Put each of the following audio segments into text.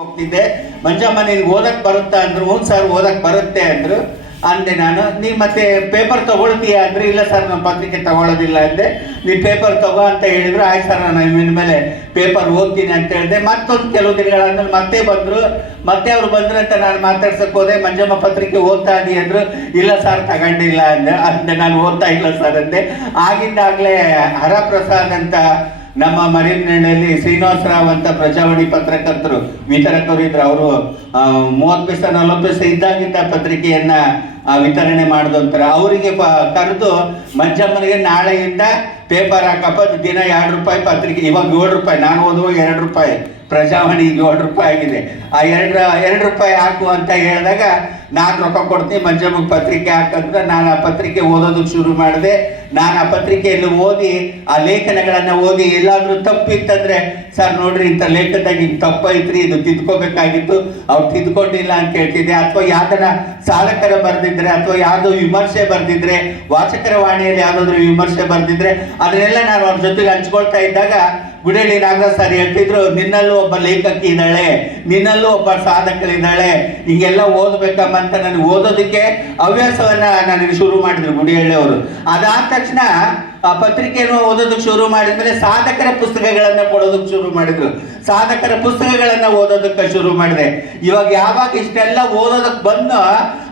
ಹೋಗ್ತಿದ್ದೆ. ಮಂಜಮ್ಮ ನಿನ್ಗೆ ಓದಕ್ ಬರುತ್ತಾ ಅಂದ್ರು, ಹ್ಞೂ ಸರ್ ಓದಕ್ಕೆ ಬರುತ್ತೆ ಅಂದ್ರು. ಅಂದೆ ನಾನು, ನೀ ಮತ್ತೆ ಪೇಪರ್ ತಗೊಳ್ತೀಯ? ಅಂದ್ರೆ, ಇಲ್ಲ ಸರ್, ನಾನು ಪತ್ರಿಕೆ ತಗೊಳ್ಳೋದಿಲ್ಲ ಅಂದೆ. ನೀ ಪೇಪರ್ ತಗೋ ಅಂತ ಹೇಳಿದ್ರು. ಆಯ್ತು ಸರ್, ನಾನು ಇನ್ಮೇಲೆ ಪೇಪರ್ ಓದ್ತೀನಿ ಅಂತ ಹೇಳಿದೆ. ಮತ್ತೊಂದು ಕೆಲವು ದಿನಗಳಾದ್ಮೇಲೆ ಮತ್ತೆ ಬಂದರು. ಮತ್ತೆ ಅವ್ರು ಬಂದ್ರು ಅಂತ ನಾನು ಮಾತಾಡ್ಸಕ್ ಹೋದೆ. ಮಂಜಮ್ಮ, ಪತ್ರಿಕೆ ಓದ್ತಾ ಇದೀ ಅಂದ್ರು. ಇಲ್ಲ ಸರ್, ತಗೊಂಡಿಲ್ಲ ಅಂದೆ. ಅಂದೆ, ನಾನು ಓದ್ತಾ ಇಲ್ಲ ಸರ್ ಅಂದೆ. ಆಗಿಂದಾಗ್ಲೇ ಹರಪ್ರಸಾದ್ ಅಂತ ನಮ್ಮ ಮರಿನೆಲೆಯಲ್ಲಿ ಶ್ರೀನಿವಾಸ ರಾವ್ ಅಂತ ಪ್ರಜಾವಾಣಿ ಪತ್ರಕರ್ತರು, ವಿತರಕರು ಇದ್ರು. ಅವರು ಮೂವತ್ತು ಪೈಸೆ ನಲವತ್ತು ಪೈಸೆ ಇದ್ದಾಗಿದ್ದ ಪತ್ರಿಕೆಯನ್ನ ವಿತರಣೆ ಮಾಡಿದಂತಾರೆ ಅವರಿಗೆ ಕರೆದು ಮಜ್ಜಮ್ಮನಿಗೆ ನಾಳೆಯಿಂದ ಪೇಪರ್ ಹಾಕಪ್ಪ, ದಿನ ಎರಡು ರೂಪಾಯಿ ಪತ್ರಿಕೆ, ಇವಾಗ ಏಳು ರೂಪಾಯಿ, ನಾನು ಓದುವಾಗ ಎರಡು ರೂಪಾಯಿ. ಪ್ರಜಾವಾಣಿ ಏಳು ರೂಪಾಯಿ ಆಗಿದೆ. ಆ ಎರಡು ಎರಡು ರೂಪಾಯಿ ಹಾಕು ಅಂತ ಹೇಳಿದಾಗ, ನಾನು ರೊಕ್ಕ ಕೊಡ್ತೀನಿ, ಮಂಜಮ್ಮಗೆ ಪತ್ರಿಕೆ ಹಾಕಂದ್ರೆ ನಾನು ಆ ಪತ್ರಿಕೆ ಓದೋದಕ್ಕೆ ಶುರು ಮಾಡಿದೆ. ನಾನು ಆ ಪತ್ರಿಕೆಯಲ್ಲಿ ಓದಿ, ಆ ಲೇಖನಗಳನ್ನು ಓದಿ ಎಲ್ಲಾದರೂ ತಪ್ಪಿತ್ತಂದರೆ, ಸರ್ ನೋಡ್ರಿ, ಇಂಥ ಲೇಖನದಾಗ ಹಿಂಗೆ ತಪ್ಪೈತ್ರಿ, ಇದು ತಿದ್ಕೋಬೇಕಾಗಿತ್ತು, ಅವ್ರು ತಿದ್ಕೊಂಡಿಲ್ಲ ಅಂತ ಹೇಳ್ತಿದ್ದೆ. ಅಥವಾ ಯಾವ್ದನ್ನ ಸಾಧಕರ ಬರೆದಿದ್ರೆ, ಅಥವಾ ಯಾವುದೋ ವಿಮರ್ಶೆ ಬರೆದಿದ್ರೆ, ವಾಚಕರ ವಾಣಿಯಲ್ಲಿ ಯಾವುದಾದ್ರೂ ವಿಮರ್ಶೆ ಬರೆದಿದ್ರೆ, ಅದನ್ನೆಲ್ಲ ನಾನು ಅವ್ರ ಜೊತೆಗೆ ಹಂಚ್ಕೊಳ್ತಾ ಇದ್ದಾಗ ಗುಡೇಳಿ ನಾಗರಾಜ್ ಸರ್ ಹೇಳ್ತಿದ್ರು ನಿನ್ನಲ್ಲೂ ಒಬ್ಬ ಲೇಖಕಿ ಇದ್ದಾಳೆ, ನಿನ್ನಲ್ಲೂ ಒಬ್ಬ ಸಾಧಕರಿದ್ದಾಳೆ, ಹೀಗೆಲ್ಲ ಓದಬೇಕಮ್ಮ ಅಂತ ನನಗೆ ಓದೋದಕ್ಕೆ ಹವ್ಯಾಸವನ್ನ ನನಗೆ ಶುರು ಮಾಡಿದ್ರು ಗುಡಿಹಳ್ಳಿ ಅವರು. ಅದಾದ ತಕ್ಷಣ ಆ ಪತ್ರಿಕೆಯನ್ನು ಓದೋದಕ್ಕೆ ಶುರು ಮಾಡಿದ್ಮೇಲೆ ಸಾಧಕರ ಪುಸ್ತಕಗಳನ್ನು ಕೊಡೋದಕ್ಕೆ ಶುರು ಮಾಡಿದ್ರು. ಸಾಧಕರ ಪುಸ್ತಕಗಳನ್ನ ಓದೋದಕ್ಕೆ ಶುರು ಮಾಡಿದೆ. ಇವಾಗ ಯಾವಾಗ ಇಷ್ಟೆಲ್ಲ ಓದೋದಕ್ಕೆ ಬಂದು,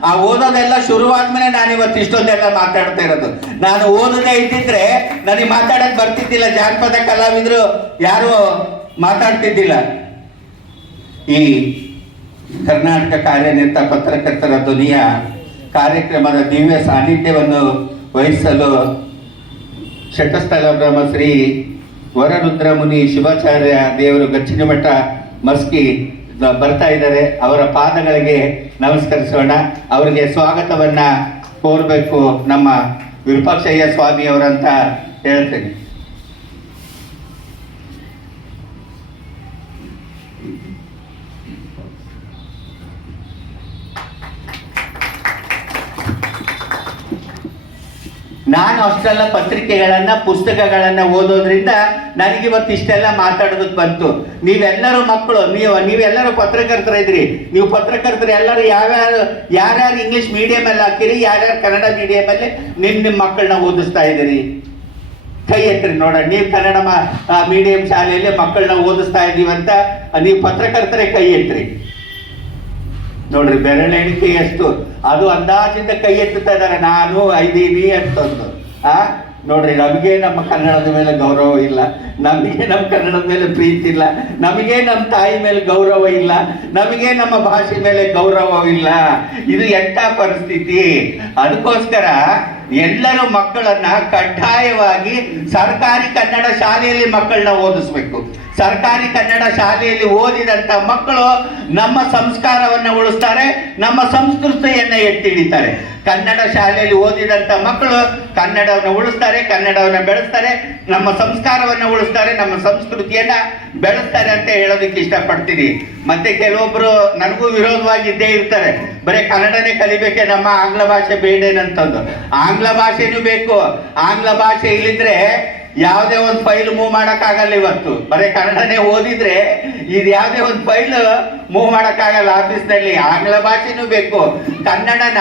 ಆ ಓದೋದೆಲ್ಲ ಶುರುವಾದ್ಮೇಲೆ ನಾನು ಇವತ್ತು ಇಷ್ಟೊಂದೆಲ್ಲ ಮಾತಾಡ್ತಾ ಇರೋದು. ನಾನು ಓದದೇ ಇದ್ದಿದ್ರೆ ನನಗೆ ಮಾತಾಡಕ್ ಬರ್ತಿದ್ದಿಲ್ಲ. ಜಾನಪದ ಕಲಾವಿದರು ಯಾರು ಮಾತಾಡ್ತಿದ್ದಿಲ್ಲ. ಈ ಕರ್ನಾಟಕ ಕಾರ್ಯನಿರತ ಪತ್ರಕರ್ತರ ಧ್ವನಿಯ ಕಾರ್ಯಕ್ರಮದ ದಿವ್ಯ ಸಾನ್ನಿಧ್ಯವನ್ನು ವಹಿಸಲು ಶಟಸ್ಥಲ ಬ್ರಹ್ಮಶ್ರೀ ವರರುದ್ರಮುನಿ ಶಿವಾಚಾರ್ಯ ದೇವರು ಗಚ್ಚಿನ ಮಠ ಮಸ್ಕಿ ಬರ್ತಾ ಇದ್ದಾರೆ. ಅವರ ಪಾದಗಳಿಗೆ ನಮಸ್ಕರಿಸೋಣ. ಅವರಿಗೆ ಸ್ವಾಗತವನ್ನ ಕೋರಬೇಕು ನಮ್ಮ ವಿರೂಪಾಕ್ಷಯ್ಯ ಸ್ವಾಮಿ ಅವರಂತ ಹೇಳ್ತೇನೆ. ನಾನು ಅಷ್ಟೆಲ್ಲ ಪತ್ರಿಕೆಗಳನ್ನ, ಪುಸ್ತಕಗಳನ್ನ ಓದೋದ್ರಿಂದ ನನಗೆ ಇವತ್ತು ಇಷ್ಟೆಲ್ಲ ಮಾತಾಡೋದಕ್ಕೆ ಬಂತು. ನೀವೆಲ್ಲರೂ ಮಕ್ಕಳು, ನೀವು, ನೀವೆಲ್ಲರೂ ಪತ್ರಕರ್ತರ ಇದ್ರಿ ನೀವು ಪತ್ರಕರ್ತರು ಎಲ್ಲರೂ ಯಾವ್ಯಾರು, ಯಾರ್ಯಾರು ಇಂಗ್ಲಿಷ್ ಮೀಡಿಯಮಲ್ಲಿ ಹಾಕಿರಿ, ಯಾರ್ಯಾರು ಕನ್ನಡ ಮೀಡಿಯಮಲ್ಲಿ ನಿಮ್ಮ ನಿಮ್ಮ ಮಕ್ಕಳನ್ನ ಓದಿಸ್ತಾ ಇದ್ದೀರಿ. ಕೈ ಎತ್ತರಿ ನೋಡ ನೀವು ಕನ್ನಡ ಮೀಡಿಯಂ ಶಾಲೆಯಲ್ಲಿ ಮಕ್ಕಳನ್ನ ಓದಿಸ್ತಾ ಇದ್ದೀವಿ ಅಂತ ನೀವು ಪತ್ರಕರ್ತರೇ ಕೈ ಎತ್ತರಿ. ನೋಡ್ರಿ ಬೆರಳೆಣಿಕೆ ಎಷ್ಟು? ಅದು ಅಂದಾಜಿಂದ ಕೈ ಎತ್ತುತ್ತಾ ಇದ್ದಾರೆ. ನಾನು ಐದೀನಿ ಅಂತಂದು. ಆ? ನೋಡ್ರಿ, ನಮಗೆ ನಮ್ಮ ಕನ್ನಡದ ಮೇಲೆ ಗೌರವ ಇಲ್ಲ. ನಮಗೆ ನಮ್ಮ ಕನ್ನಡದ ಮೇಲೆ ಪ್ರೀತಿ ಇಲ್ಲ. ನಮಗೆ ನಮ್ಮ ತಾಯಿ ಮೇಲೆ ಗೌರವ ಇಲ್ಲ. ನಮಗೆ ನಮ್ಮ ಭಾಷೆ ಮೇಲೆ ಗೌರವ ಇಲ್ಲ. ಇದು ಎಂಥ ಪರಿಸ್ಥಿತಿ? ಅದಕ್ಕೋಸ್ಕರ ಎಲ್ಲರೂ ಮಕ್ಕಳನ್ನ ಕಡ್ಡಾಯವಾಗಿ ಸರ್ಕಾರಿ ಕನ್ನಡ ಶಾಲೆಯಲ್ಲಿ ಮಕ್ಕಳನ್ನ ಓದಿಸ್ಬೇಕು. ಸರ್ಕಾರಿ ಕನ್ನಡ ಶಾಲೆಯಲ್ಲಿ ಓದಿದಂತ ಮಕ್ಕಳು ನಮ್ಮ ಸಂಸ್ಕಾರವನ್ನ ಉಳಿಸ್ತಾರೆ, ನಮ್ಮ ಸಂಸ್ಕೃತಿಯನ್ನ ಎತ್ತಿ ಹಿಡಿತಾರೆ. ಕನ್ನಡ ಶಾಲೆಯಲ್ಲಿ ಓದಿದಂತ ಮಕ್ಕಳು ಕನ್ನಡವನ್ನು ಉಳಿಸ್ತಾರೆ, ಕನ್ನಡವನ್ನು ಬೆಳೆಸ್ತಾರೆ, ನಮ್ಮ ಸಂಸ್ಕಾರವನ್ನು ಉಳಿಸ್ತಾರೆ, ನಮ್ಮ ಸಂಸ್ಕೃತಿಯನ್ನ ಬೆಳೆಸ್ತಾರೆ ಅಂತ ಹೇಳೋದಕ್ಕೆ ಇಷ್ಟಪಡ್ತೀನಿ. ಮತ್ತೆ ಕೆಲವೊಬ್ರು ನನಗೂ ವಿರೋಧವಾಗಿ ಇದ್ದೇ ಇರ್ತಾರೆ. ಬರೀ ಕನ್ನಡನೇ ಕಲಿಬೇಕೆ ನಮ್ಮ ಆಂಗ್ಲ ಭಾಷೆ ಬೇಡೇನಂತಂದು. ಆಂಗ್ಲ ಭಾಷೆನೂ ಬೇಕು. ಆಂಗ್ಲ ಭಾಷೆ ಇಲ್ಲಿದ್ರೆ ಯಾವುದೇ ಒಂದು ಫೈಲ್ ಮೂವ್ ಮಾಡೋಕ್ಕಾಗಲ್ಲ ಇವತ್ತು. ಬರೀ ಕನ್ನಡನೇ ಓದಿದ್ರೆ ಇದು ಯಾವುದೇ ಒಂದು ಫೈಲ್ ಮೂವ್ ಮಾಡೋಕ್ಕಾಗಲ್ಲ ಆಫೀಸ್ನಲ್ಲಿ ಆಂಗ್ಲ ಭಾಷೆನೂ ಬೇಕು. ಕನ್ನಡನ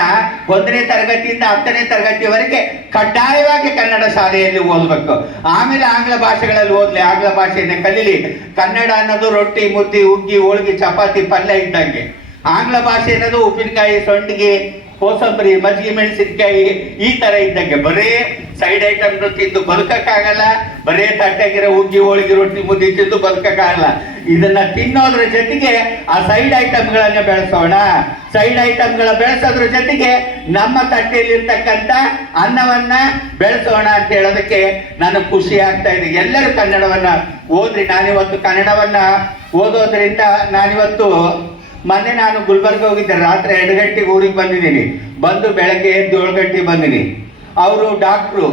ಒಂದನೇ ತರಗತಿಯಿಂದ ಹತ್ತನೇ ತರಗತಿವರೆಗೆ ಕಡ್ಡಾಯವಾಗಿ ಕನ್ನಡ ಶಾಲೆಯಲ್ಲಿ ಓದಬೇಕು. ಆಮೇಲೆ ಆಂಗ್ಲ ಭಾಷೆಗಳಲ್ಲಿ ಓದಲಿ. ಆಂಗ್ಲ ಭಾಷೆಯನ್ನೇ ಕಲೀಲಿ. ಕನ್ನಡ ಅನ್ನೋದು ರೊಟ್ಟಿ, ಮುದ್ದಿ, ಉಗ್ಗಿ, ಹೋಳ್ಗಿ, ಚಪಾತಿ, ಪಲ್ಯ ಇದ್ದಂಗೆ. ಆಂಗ್ಲ ಭಾಷೆ ಅನ್ನೋದು ಉಪ್ಪಿನಕಾಯಿ, ಸೊಂಡಿಗೆ ಕೋಸಂಬರಿ ಮಜ್ಜಿಗೆ ಮೆಣಸಿನ್ಕಾಯಿ ಈ ತರ ಇದ್ದಂಗೆ. ಬರೇ ಸೈಡ್ ಐಟಮ್ ತಿಂದು ಬದುಕಕ್ಕಾಗಲ್ಲ, ಬರೇ ತಟ್ಟೆಗಿರೋ ಉಗ್ಗಿ ಹೋಳಿಗೆ ರೊಟ್ಟಿ ಮುದ್ದೆ ತಿಂದು ಬದುಕಕ್ಕಾಗಲ್ಲ. ಇದನ್ನ ತಿನ್ನೋದ್ರ ಜೊತೆಗೆ ಆ ಸೈಡ್ ಐಟಮ್ಗಳನ್ನ ಬೆಳೆಸೋಣ. ಸೈಡ್ ಐಟಮ್ಗಳ ಬೆಳೆಸೋದ್ರ ಜೊತೆಗೆ ನಮ್ಮ ತಟ್ಟೆಯಲ್ಲಿರ್ತಕ್ಕಂಥ ಅನ್ನವನ್ನ ಬೆಳೆಸೋಣ ಅಂತ ಹೇಳೋದಕ್ಕೆ ನನಗೆ ಖುಷಿ ಆಗ್ತಾ ಇದೆ ಎಲ್ಲರೂ ಕನ್ನಡವನ್ನ ಓದ್ರಿ. ನಾನಿವತ್ತು ಕನ್ನಡವನ್ನ ಓದೋದ್ರಿಂದ ನಾನಿವತ್ತು ಮೊನ್ನೆ ನಾನು ಗುಲ್ಬರ್ಗ ಹೋಗಿದ್ದೆ, ರಾತ್ರಿ ಎರಡು ಗಂಟೆಗೆ ಊರಿಗೆ ಬಂದಿದ್ದೀನಿ. ಬಂದು ಬೆಳಗ್ಗೆ ಎದ್ದು ಏಳು ಗಂಟೆಗೆ ಬಂದಿನಿ. ಅವರು ಡಾಕ್ಟ್ರು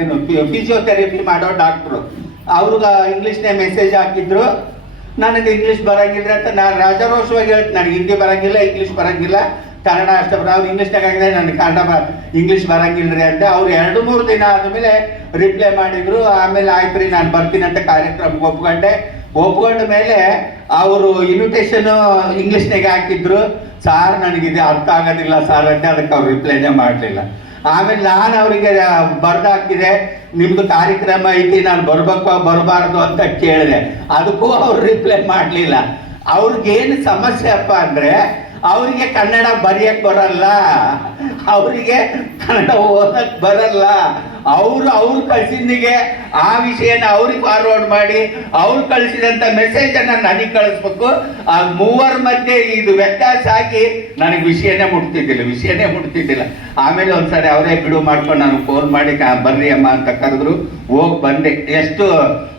ಏನು ಫಿಸಿಯೋಥೆರಪಿ ಮಾಡೋ ಡಾಕ್ಟ್ರು. ಅವ್ರಿಗೆ ಇಂಗ್ಲೀಷ್ನೇ ಮೆಸೇಜ್ ಹಾಕಿದ್ರು. ನನಗೆ ಇಂಗ್ಲೀಷ್ ಬರೋಂಗಿಲ್ಲ ಅಂತ ನಾನು ರಾಜಾರೋಷವಾಗಿ ಹೇಳ್ತೀನಿ. ನನಗೆ ಹಿಂದಿ ಬರೋಂಗಿಲ್ಲ, ಇಂಗ್ಲೀಷ್ ಬರಂಗಿಲ್ಲ. ಕನ್ನಡ ಅಷ್ಟೇ ಬರೋ, ಅವ್ರು ಇಂಗ್ಲೀಷ್ನಾಗ ಆಗಿದೆ ನನಗೆ ಕನ್ನಡ ಬ, ಇಂಗ್ಲೀಷ್ ರೀ ಅಂತ ಅವ್ರು ಎರಡು ಮೂರು ದಿನ ಆದಮೇಲೆ ರಿಪ್ಲೈ ಮಾಡಿದರು. ಆಮೇಲೆ ಆಯ್ತು ರೀ, ನಾನು ಬರ್ತೀನಿ ಅಂತ ಕಾರ್ಯಕ್ರಮಕ್ಕೆ ಒಪ್ಕೊಂಡೆ. ಒಪ್ಕೊಂಡ ಮೇಲೆ ಅವರು ಇನ್ವಿಟೇಷನ್ ಇಂಗ್ಲಿಷ್ನಾಗೆ ಹಾಕಿದ್ರು. ಸಾರ್ ನನಗಿದೆ ಅರ್ಥ ಆಗೋದಿಲ್ಲ ಸಾರ್ ಅಂತ ಅದಕ್ಕೆ ಅವ್ರು ರಿಪ್ಲೈನೇ ಮಾಡಲಿಲ್ಲ. ಆಮೇಲೆ ನಾನು ಅವರಿಗೆ ಬರ್ದು ಹಾಕಿದೆ ನಿಮ್ದು ಕಾರ್ಯಕ್ರಮ ಐತಿ, ನಾನು ಬರ್ಬೇಕು, ಬರಬಾರ್ದು ಅಂತ ಕೇಳಿದೆ. ಅದಕ್ಕೂ ಅವ್ರು ರಿಪ್ಲೈ ಮಾಡಲಿಲ್ಲ. ಅವ್ರಿಗೇನು ಸಮಸ್ಯೆ ಅಪ್ಪ ಅಂದರೆ, ಅವರಿಗೆ ಕನ್ನಡ ಬರೆಯಕ್ಕೆ ಬರಲ್ಲ. ಅವರಿಗೆ ಕನ್ನಡ ಓದಕ್ ಬರಲ್ಲ. ಅವರು ಅವ್ರು ಕಳ್ಸಿದ್ನಿಗೆ ಆ ವಿಷಯನ ಅವ್ರಿಗೆ ಫಾರ್ವರ್ಡ್ ಮಾಡಿ, ಅವ್ರು ಕಳಿಸಿದಂತ ಮೆಸೇಜ್ ಅನ್ನ ನನಗೆ ಕಳಿಸ್ಬೇಕು. ಆ ಮೂವರ ಮಧ್ಯೆ ಇದು ವ್ಯತ್ಯಾಸ ಆಗಿ ನನಗೆ ವಿಷಯನೇ ಮುಟ್ತಿದ್ದಿಲ್ಲ ವಿಷಯನೇ ಮುಟ್ತಿದ್ದಿಲ್ಲ. ಆಮೇಲೆ ಒಂದ್ಸರಿ ಅವರೇ ಬಿಡು ಮಾಡ್ಕೊಂಡು ನಾನು ಫೋನ್ ಮಾಡಿ ಬರ್ರಿ ಅಮ್ಮ ಅಂತ ಕರೆದ್ರು. ಹೋಗಿ ಬಂದೆ. ಎಷ್ಟು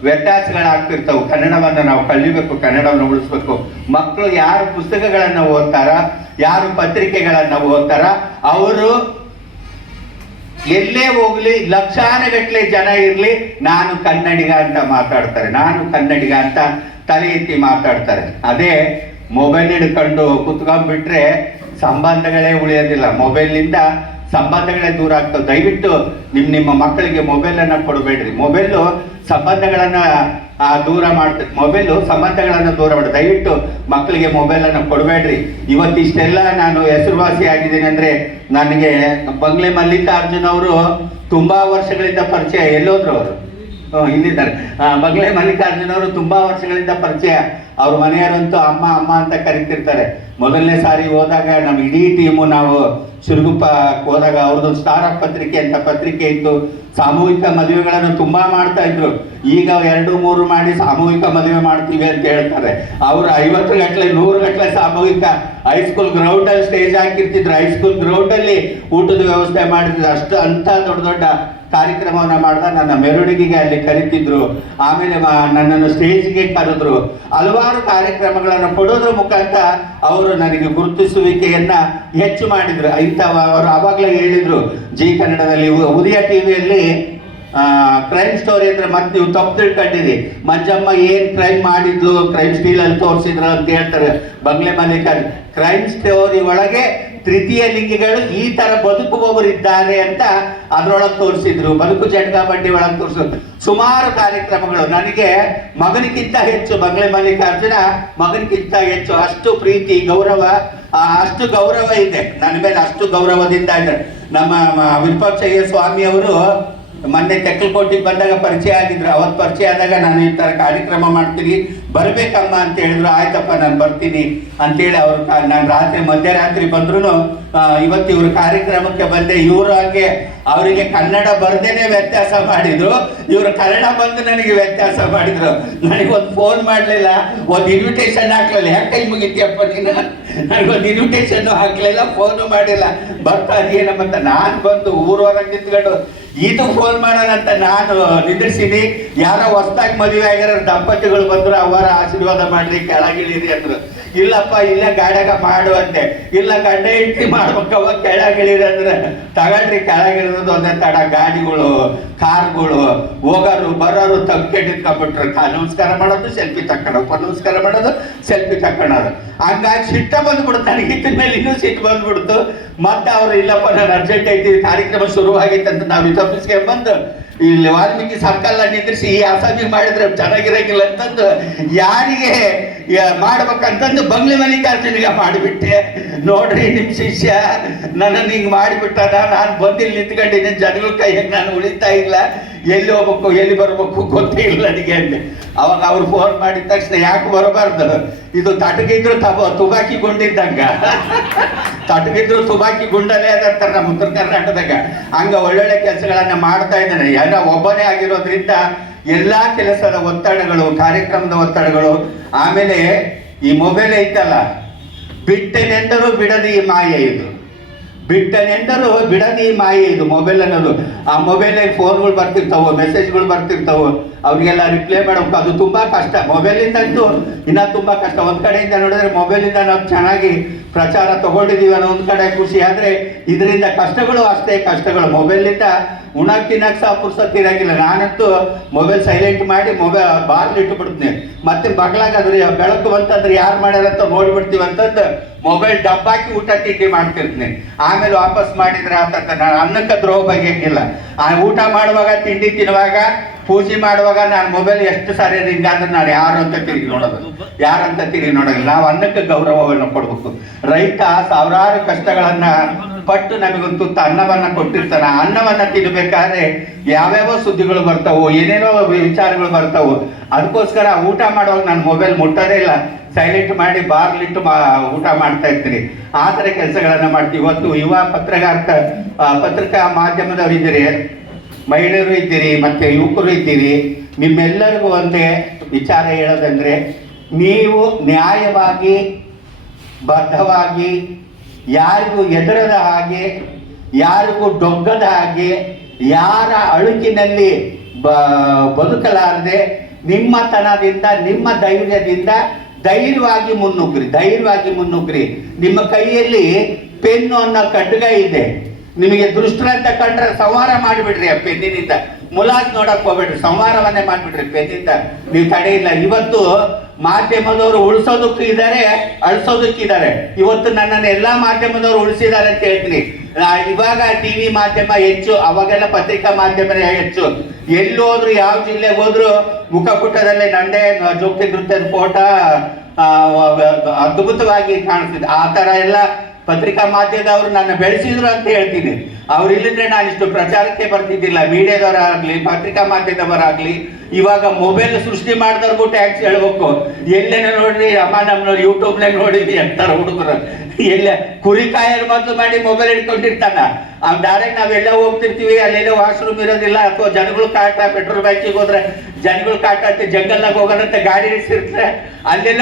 ವ್ಯತ್ಯಾಸಗಳಾಗ್ತಿರ್ತಾವೆ. ಕನ್ನಡವನ್ನು ನಾವು ಕಲಿಬೇಕು, ಕನ್ನಡವನ್ನು ಉಳಿಸ್ಬೇಕು. ಮಕ್ಕಳು ಯಾರು ಪುಸ್ತಕಗಳನ್ನು ಓದ್ತಾರ? ಯಾರು ಪತ್ರಿಕೆಗಳನ್ನು ಓದ್ತಾರ? ಅವರು ಎಲ್ಲೇ ಹೋಗ್ಲಿ, ಲಕ್ಷಾನುಗಟ್ಲೆ ಜನ ಇರ್ಲಿ, ನಾನು ಕನ್ನಡಿಗ ಅಂತ ಮಾತಾಡ್ತಾರೆ. ನಾನು ಕನ್ನಡಿಗ ಅಂತ ತಲೆ ಎತ್ತಿ ಮಾತಾಡ್ತಾರೆ. ಅದೇ ಮೊಬೈಲ್ ಹಿಡ್ಕೊಂಡು ಕುತ್ಕೊಂಡ್ಬಿಟ್ರೆ ಸಂಬಂಧಗಳೇ ಉಳಿಯೋದಿಲ್ಲ. ಮೊಬೈಲ್ನಿಂದ ಸಂಬಂಧಗಳೇ ದೂರ ಆಗ್ತವೆ. ದಯವಿಟ್ಟು ನಿಮ್ಮ ನಿಮ್ಮ ಮಕ್ಕಳಿಗೆ ಮೊಬೈಲ್ ಅನ್ನ ಕೊಡಬೇಡ್ರಿ. ಮೊಬೈಲು ಸಂಬಂಧಗಳನ್ನ ದೂರ ಮಾಡ್ತದೆ ಮೊಬೈಲು ಸಂಬಂಧಗಳನ್ನ ದೂರ ಮಾಡಿ. ದಯವಿಟ್ಟು ಮಕ್ಕಳಿಗೆ ಮೊಬೈಲ್ ಅನ್ನ ಕೊಡಬೇಡ್ರಿ. ಇವತ್ತಿಷ್ಟೆಲ್ಲ ನಾನು ಹೆಸರುವಾಸಿ ಆಗಿದ್ದೀನಿ ಅಂದ್ರೆ ನನಗೆ ಬಂಗ್ಲೆ ಮಲ್ಲಿಕಾರ್ಜುನ್ ಅವರು ತುಂಬಾ ವರ್ಷಗಳಿಂದ ಪರಿಚಯ ಎಲ್ಲೋದ್ರು ಅವರು. ಇಲ್ಲಿದ್ದಾರೆ ಬಂಗ್ಲೆ ಮಲ್ಲಿಕಾರ್ಜುನ್ ಅವರು ತುಂಬಾ ವರ್ಷಗಳಿಂದ ಪರಿಚಯ. ಅವ್ರ ಮನೆಯವರಂತೂ ಅಮ್ಮ ಅಮ್ಮ ಅಂತ ಕರಿತಿರ್ತಾರೆ. ಮೊದಲನೇ ಸಾರಿ ಹೋದಾಗ ನಮ್ಮ ಇಡೀ ಟೀಮು ನಾವು ಸಿರುಗುಪ್ಪ ಹೋದಾಗ ಅವ್ರದ್ದು ಸ್ಟಾರ್ ಪತ್ರಿಕೆ ಅಂತ ಪತ್ರಿಕೆ ಇತ್ತು. ಸಾಮೂಹಿಕ ಮದುವೆಗಳನ್ನು ತುಂಬಾ ಮಾಡ್ತಾ ಇದ್ರು. ಈಗ ಎರಡು, ಮೂರು ಮಾಡಿ ಸಾಮೂಹಿಕ ಮದುವೆ ಮಾಡ್ತೀವಿ ಅಂತ ಹೇಳ್ತಾರೆ. ಅವರು ಐವತ್ತು ಗಟ್ಟಲೆ ನೂರು ಗಟ್ಟಲೆ ಸಾಮೂಹಿಕ ಹೈಸ್ಕೂಲ್ ಗ್ರೌಂಡ್ ಅಲ್ಲಿ ಸ್ಟೇಜ್ ಹಾಕಿರ್ತಿದ್ರು. ಹೈಸ್ಕೂಲ್ ಗ್ರೌಂಡ್ ಅಲ್ಲಿ ಊಟದ ವ್ಯವಸ್ಥೆ ಮಾಡಿದ್ರು. ಅಷ್ಟು ಅಂತ ದೊಡ್ಡ ದೊಡ್ಡ ಕಾರ್ಯಕ್ರಮವನ್ನ ಮಾಡಿದ ನನ್ನ ಮೆರವಣಿಗೆಗೆ ಅಲ್ಲಿ ಕರಿತಿದ್ರು. ಆಮೇಲೆ ನನ್ನನ್ನು ಸ್ಟೇಜ್ಗೆ ಕರೆದ್ರು. ಹಲವಾರು ಕಾರ್ಯಕ್ರಮಗಳನ್ನು ಕೊಡೋದ್ರ ಮುಖಾಂತರ ಅವರು ನನಗೆ ಗುರುತಿಸುವಿಕೆಯನ್ನ ಹೆಚ್ಚು ಮಾಡಿದ್ರು. ಇಂಥ ಅವರು ಆವಾಗಲೇ ಹೇಳಿದ್ರು, ಜಿ ಕನ್ನಡದಲ್ಲಿ ಉದಯ ಟಿವಿಯಲ್ಲಿ ಕ್ರೈಮ್ ಸ್ಟೋರಿ ಅಂದ್ರೆ ಮತ್ತೆ ನೀವು ತಪ್ಪು ತಿಳ್ಕೊಂಡಿರಿ. ಮಂಜಮ್ಮ ಏನ್ ಕ್ರೈಮ್ ಮಾಡಿದ್ಲು ಕ್ರೈಮ್ ಸ್ಟೀಲ್ ಅಲ್ಲಿ ತೋರಿಸಿದ್ರು ಅಂತ ಹೇಳ್ತಾರೆ. ಬಂಗ್ಲೆ ಮಲ್ಲಿಕಾರ್ ಕ್ರೈಮ್ ಸ್ಟೋರಿ ಒಳಗೆ ತೃತೀಯ ಲಿಂಗಿಗಳು ಈ ತರ ಬದುಕುವವರಿದ್ದಾರೆ ಅಂತ ಅದ್ರೊಳಗೆ ತೋರಿಸಿದ್ರು. ಬದುಕು ಜಟ್ಕಾ ಬಂಡಿ ಒಳಗೆ ತೋರಿಸಿದ್ರು. ಸುಮಾರು ಕಾರ್ಯಕ್ರಮಗಳು. ನನಗೆ ಮಗನಿಗಿಂತ ಹೆಚ್ಚು, ಬಂಗ್ಲೆ ಮಲ್ಲಿಕಾರ್ಜುನ ಮಗನಿಗಿಂತ ಹೆಚ್ಚು. ಅಷ್ಟು ಪ್ರೀತಿ, ಗೌರವ ಅಷ್ಟು ಗೌರವ ಇದೆ. ನನ್ನ ಮೇಲೆ ಅಷ್ಟು ಗೌರವದಿಂದ ಇದ್ದಾರೆ. ನಮ್ಮ ವಿರೂಪಾಕ್ಷಯ್ಯ ಸ್ವಾಮಿ ಅವರು ಮೊನ್ನೆ ತೆಕ್ಕಲ್ಕೋಟಿಗೆ ಬಂದಾಗ ಪರಿಚಯ ಆಗಿದ್ರು. ಅವತ್ತು ಪರಿಚಯ ಆದಾಗ ನಾನು ಈ ಥರ ಕಾರ್ಯಕ್ರಮ ಮಾಡ್ತೀನಿ. ಬರಬೇಕಮ್ಮ ಅಂತ ಹೇಳಿದ್ರು. ಆಯ್ತಪ್ಪ, ನಾನು ಬರ್ತೀನಿ. ಅಂತೇಳಿ ಅವ್ರು ನಾನು ರಾತ್ರಿ, ಮಧ್ಯರಾತ್ರಿ ಬಂದ್ರು ಇವತ್ತು ಇವ್ರ ಕಾರ್ಯಕ್ರಮಕ್ಕೆ ಬಂದೆ. ಇವರು ಹಾಗೆ ಅವರಿಗೆ ಕನ್ನಡ ಬರ್ದೇನೆ ವ್ಯತ್ಯಾಸ ಮಾಡಿದ್ರು. ಇವರು ಕನ್ನಡ ಬಂದು ನನಗೆ ವ್ಯತ್ಯಾಸ ಮಾಡಿದ್ರು. ನನಗೆ ಒಂದು ಫೋನ್ ಮಾಡಲಿಲ್ಲ. ಒಂದು ಇನ್ವಿಟೇಷನ್ ಹಾಕ್ಲಿಲ್ಲ. ಯಾಕೆ ಟೈಮ್ ಮುಗಿತೀಯಪ್ಪ ನೀನು? ನನಗೊಂದು ಇನ್ವಿಟೇಷನ್ ಹಾಕ್ಲಿಲ್ಲ ಫೋನು ಮಾಡಿಲ್ಲ. ಬರ್ತಾ ಏನಮ್ಮಂತ ನಾನು ಬಂದು ಊರೊಳಗೆ ನಿಂತ್ಕೊಂಡು ಇದು ಫೋನ್ ಮಾಡೋಣ ಅಂತ ನಾನು ನಿಂದಿರ್ಸೀನಿ. ಯಾರೋ ಹೊಸ್ದಾಗಿ ಮದುವೆ ಆಗಿರೋ ದಂಪತಿಗಳು ಬಂದ್ರು ಅವರ ಆಶೀರ್ವಾದ ಮಾಡ್ರಿ, ಕೆಳಗಿಳಿರಿ ಅಂದ್ರು. ಇಲ್ಲಪ್ಪ, ಇಲ್ಲೇ ಗಾಡ್ಯಾಗ ಮಾಡು ಇಲ್ಲ ಗಂಡ ಇಟ್ಟಿ ಮಾಡ್ಬೇಕವ ಕೆಳಗಿಳಿರಿ ಅಂದ್ರೆ ತಗೊಳ್ರಿ ಕೆಳಗಿಳಿರೋದು ಒಂದೇ ತಡ. ಗಾಡಿಗಳು, ಕಾರ್ಗಳು, ಹೋಗೋರು, ಬರೋರು ತಗ್ಕೆ ನಿಂತ್ಕೊಂಡ್ಬಿಟ್ರು. ಕಾ, ನಮಸ್ಕಾರ ಮಾಡೋದು, ಸೆಲ್ಫಿ ತಕ್ಕೊಳ್ಳೋದು ನಮಸ್ಕಾರ ಮಾಡೋದು, ಸೆಲ್ಫಿ ತಕ್ಕೊಳ್ಳೋದು ಹಂಗಾಗಿ ಸಿಟ್ಟ ಬಂದ್ಬಿಡ್ತು. ನನಗೆ ಇದ್ರ ಮೇಲೆ ಇನ್ನೂ ಸಿಟ್ಟು ಬಂದ್ಬಿಡ್ತು. ಮತ್ತೆ ಅವ್ರು, ಇಲ್ಲಪ್ಪ, ನಾನು ಅರ್ಜೆಂಟ್ ಐತಿ, ಕಾರ್ಯಕ್ರಮ ಶುರುವಾಗಿತ್ತು ಅಂತ ನಾವು ರಿಸರ್ವಿಸ್ಗೆ ಬಂದು, ಇಲ್ಲಿ ವಾಲ್ಮೀಕಿ ಸರ್ಕಲ್ ನಿಂದ್ರಿಸಿ ಈ ಅಸಭ್ಯ ಮಾಡಿದ್ರೆ ಚೆನ್ನಾಗಿರಂಗಿಲ್ಲ ಅಂತಂದು, ಯಾರಿಗೆ ಮಾಡ್ಬೇಕಂತಂದು ಬಂಗ್ಲೆ ಮಲ್ಲಿಕಾರ್ಜುನಿಗೆ ಮಾಡಿಬಿಟ್ಟೆ. ನೋಡ್ರಿ ನಿಮ್ಮ ಶಿಷ್ಯ, ನನ್ನನ್ನು ಹಿಂಗೆ ಮಾಡಿಬಿಟ್ಟದ, ನಾನು ಬಂದಿಲ್ಲಿ ನಿಂತ್ಕೊಂಡಿದ್ದೀನಿ ಜನಗಳ ಕೈಯಾಗ ನಾನು ಉಳಿತಾ ಇಲ್ಲ. ಎಲ್ಲಿ ಹೋಗ್ಬೇಕು, ಎಲ್ಲಿ ಬರ್ಬೇಕು ಗೊತ್ತೇ ಇಲ್ಲ ನನಗೆ ಅಂದೆ. ಅವಾಗ ಅವ್ರು ಫೋನ್ ಮಾಡಿದ ತಕ್ಷಣ ಯಾಕೆ ಬರಬಾರ್ದು? ಇದು ತಟಗಿದ್ರು ತಬ ತುಬಾಕಿ ಗುಂಡಿದ್ದಂಗ ತಟಗಿದ್ರು ತುಬಾಕಿ ಗುಂಡಲೇ ಅದಂತಾರೆ ನಮ್ಮ ಉತ್ತರ ಕರ್ನಾಟಕದಾಗ. ಹಂಗ ಒಳ್ಳೊಳ್ಳೆ ಕೆಲಸಗಳನ್ನ ಮಾಡ್ತಾ ಇದ್ದಾನೆ. ಏನೋ ಒಬ್ಬನೇ ಆಗಿರೋದ್ರಿಂದ ಎಲ್ಲಾ ಕೆಲಸದ ಒತ್ತಡಗಳು, ಕಾರ್ಯಕ್ರಮದ ಒತ್ತಡಗಳು, ಆಮೇಲೆ ಈ ಮೊಬೈಲ್ ಐತಲ್ಲ, ಬಿಟ್ಟನೆಂದರೂ ಬಿಡದಿ ಮಾಯೆ ಇದು. ಬಿಟ್ಟನೆಂದರೂ ಬಿಡದಿ ಮಾಯೆ ಇದು ಮೊಬೈಲ್ ಅನ್ನೋದು. ಆ ಮೊಬೈಲ್ ಫೋನ್ಗಳು ಬರ್ತಿರ್ತಾವೆ, ಮೆಸೇಜ್ಗಳು ಬರ್ತಿರ್ತಾವೆ ಅವ್ರಿಗೆಲ್ಲ ರಿಪ್ಲೈ ಮಾಡಬೇಕು. ಅದು ತುಂಬಾ ಕಷ್ಟ. ಮೊಬೈಲಿಂದಂತೂ ಇನ್ನೂ ತುಂಬಾ ಕಷ್ಟ. ಒಂದ್ ಕಡೆಯಿಂದ ನೋಡಿದ್ರೆ ಮೊಬೈಲಿಂದ ನಾವು ಚೆನ್ನಾಗಿ ಪ್ರಚಾರ ತಗೊಂಡಿದೀವಿ ಅನ್ನೋ ಒಂದ್ ಕಡೆ ಖುಷಿ. ಆದ್ರೆ ಇದರಿಂದ ಕಷ್ಟಗಳು ಅಷ್ಟೇ ಕಷ್ಟಗಳು. ಮೊಬೈಲಿಂದ ಉಣಕ್, ತಿನ್ನಕ್ ಸಹ ಪುರ್ಸತ್ ಇರಂಗಿಲ್ಲ. ನಾನಂತೂ ಮೊಬೈಲ್ ಸೈಲೆಂಟ್ ಮಾಡಿ ಮೊಬೈಲ್ ಬಾರ್ಲಿ ಇಟ್ಟು ಬಿಡ್ತೀನಿ ಮತ್ತೆ ಬಗ್ಲಾಗ ಅದ್ರ ಬೆಳಕು ಬಂತಂದ್ರೆ ಯಾರು ಮಾಡ್ಯಾರಂತ ನೋಡ್ಬಿಡ್ತೀವಿ ಅಂತಂದು ಮೊಬೈಲ್ ಡಬ್ಬಾಕಿ ಊಟ ತಿಂಡಿ ಮಾಡ್ತಿರ್ತೀನಿ. ಆಮೇಲೆ ವಾಪಸ್ ಮಾಡಿದ್ರೆ ಆತಂತ ನಾನು ಅನ್ನಕ್ಕೆ ದ್ರೋಹ ಬಗೆಯಂಗಿಲ್ಲ. ಆ ಊಟ ಮಾಡುವಾಗ ತಿಂಡಿ ತಿನ್ನುವಾಗ ಪೂಜೆ ಮಾಡುವಾಗ ನಾನು ಮೊಬೈಲ್ ಎಷ್ಟು ಸಾರಿ ರಿಂಗ್ ಆದ್ರೆ ನಾನು ಯಾರು ಅಂತ ತಿರುಗಿ ನೋಡೋದು. ಯಾರಂತ ತಿರುಗಿ ನೋಡೋದಿಲ್ಲ. ನಾವು ಅನ್ನಕ್ಕೆ ಗೌರವವನ್ನು ಕೊಡ್ಬೇಕು. ರೈತ ಸಾವಿರಾರು ಕಷ್ಟಗಳನ್ನ ಪಟ್ಟು ನಮಗೊಂದು ತುತ್ತ ಅನ್ನವನ್ನ ಕೊಟ್ಟಿರ್ತಾನ. ಅನ್ನವನ್ನು ತಿನ್ಬೇಕಾದ್ರೆ ಯಾವ್ಯಾವ ಸುದ್ದಿಗಳು ಬರ್ತಾವೋ, ಏನೇನೋ ವಿಚಾರಗಳು ಬರ್ತಾವೋ, ಅದಕ್ಕೋಸ್ಕರ ಊಟ ಮಾಡುವಾಗ ನಾನು ಮೊಬೈಲ್ ಮುಟ್ಟೋದೇ ಇಲ್ಲ. ಸೈಲೆಂಟ್ ಮಾಡಿ ಬಾರ್ಲಿಟ್ಟು ಮಾ, ಊಟ ಮಾಡ್ತಾ ಇರ್ತೀನಿ. ಆ ಥರ ಕೆಲಸಗಳನ್ನು ಮಾಡ್ತೀವಿ. ಇವತ್ತು ಯುವ ಪತ್ರಕರ್ತ ಪತ್ರಿಕಾ ಮಾಧ್ಯಮದ ಇದ್ದೀರಿ ಮಹಿಳೆಯರು ಇದ್ದೀರಿ, ಮತ್ತೆ ಯುವಕರು ಇದ್ದೀರಿ, ನಿಮ್ಮೆಲ್ಲರಿಗೂ ಒಂದೇ ವಿಚಾರ ಹೇಳೋದಂದರೆ, ನೀವು ನ್ಯಾಯವಾಗಿ, ಬದ್ಧವಾಗಿ, ಯಾರಿಗೂ ಎದುರದ ಹಾಗೆ, ಯಾರಿಗೂ ಡೊಗ್ಗದ ಹಾಗೆ, ಯಾರ ಅಳುಕಿನಲ್ಲಿ ಬ, ಬದುಕಲಾರದೆ, ನಿಮ್ಮತನದಿಂದ, ನಿಮ್ಮ ಧೈರ್ಯದಿಂದ ಧೈರ್ಯವಾಗಿ ಮುನ್ನುಗ್ರಿ ಧೈರ್ಯವಾಗಿ ಮುನ್ನುಗ್ರಿ ನಿಮ್ಮ ಕೈಯಲ್ಲಿ ಪೆನ್ನು ಅನ್ನೋ ಖಡ್ಗ ಇದೆ. ನಿಮಗೆ ದುಷ್ಟರಂತ ಕಂಡ್ರೆ ಸಂಹಾರ ಮಾಡಿಬಿಡ್ರಿ ಆ ಪೆನ್ನಿನಿಂದ ಮುಲಾಜ್ ನೋಡಕ್ ಹೋಗ್ಬೇಡ್ರಿ, ಸಂಹಾರವನ್ನೇ ಮಾಡ್ಬಿಡ್ರಿ ಪೆನ್ನಿಂದ ನೀವು ತಡೆ ಇಲ್ಲ. ಇವತ್ತು ಮಾಧ್ಯಮದವರು ಉಳಿಸೋದಕ್ಕೂ ಇದ್ದಾರೆ ಅಳಿಸೋದಕ್ಕಿದ್ದಾರೆ ಇವತ್ತು ನನ್ನನ್ನು ಎಲ್ಲಾ ಮಾಧ್ಯಮದವರು ಉಳಿಸಿದ್ದಾರೆ ಅಂತ ಹೇಳ್ತೀನಿ. ಇವಾಗ ಟಿವಿ ಮಾಧ್ಯಮ ಹೆಚ್ಚು, ಅವಾಗೆಲ್ಲ ಪತ್ರಿಕಾ ಮಾಧ್ಯಮನೇ ಹೆಚ್ಚು. ಎಲ್ಲಿ ಹೋದ್ರು ಯಾವ ಜಿಲ್ಲೆಗೆ ಹೋದ್ರು ಮುಖಪುಟದಲ್ಲೇ ನಂದೇ ನೃತ್ಯದ ಫೋಟೋ ಅದ್ಭುತವಾಗಿ ಕಾಣಿಸ್ತಿದೆ. ಆ ತರ ಎಲ್ಲ ಪತ್ರಿಕಾ ಮಾಧ್ಯಮದವರು ನನ್ನ ಬೆಳೆಸಿದ್ರು ಅಂತ ಹೇಳ್ತೀನಿ. ಅವ್ರು ಇಲ್ಲಿದ್ರೆ ನಾನು ಇಷ್ಟು ಪ್ರಚಾರಕ್ಕೆ ಬರ್ತಿದ್ದಿಲ್ಲ. ಮೀಡಿಯಾದವರಾಗ್ಲಿ, ಪತ್ರಿಕಾ ಮಾಧ್ಯಮದವರಾಗ್ಲಿ ಇವಾಗ ಮೊಬೈಲ್ ಸೃಷ್ಟಿ ಮಾಡಿದವ್ರಿಗೂ ಟ್ಯಾಕ್ಸ್ ಹೇಳ್ಬೇಕು. ಎಲ್ಲೇನೋ ನೋಡ್ರಿ ಅಮ್ಮ ನಮ್ಮನವ್ರು ಯೂಟ್ಯೂಬ್ನಾಗ ನೋಡಿದ್ವಿ ಅಂತಾರೆ ಹುಡುಗರು. ಎಲ್ಲ ಕುರಿ ಕಾಯರ್ ಮೊದಲು ಮಾಡಿ ಮೊಬೈಲ್ ಇಟ್ಕೊಂಡಿರ್ತಾನ ಆ ಡೈರೆಕ್ಟ್ ನಾವೆಲ್ಲ ಹೋಗ್ತಿರ್ತೀವಿ, ಅಲ್ಲೆಲ್ಲ ವಾಶ್ರೂಮ್ ಇರೋದಿಲ್ಲ, ಅಥವಾ ಜನಗಳು ಕಾಟ, ಪೆಟ್ರೋಲ್ ಬ್ಯಾಂಕಿಗೆ ಹೋದ್ರೆ ಜನಗಳು ಕಾಟ ಅಂತ ಜಂಗಲ್ನಾಗ ಗಾಡಿ ಇಳಿಸಿರ್ತಾರೆ ಅಲ್ಲೆಲ್ಲ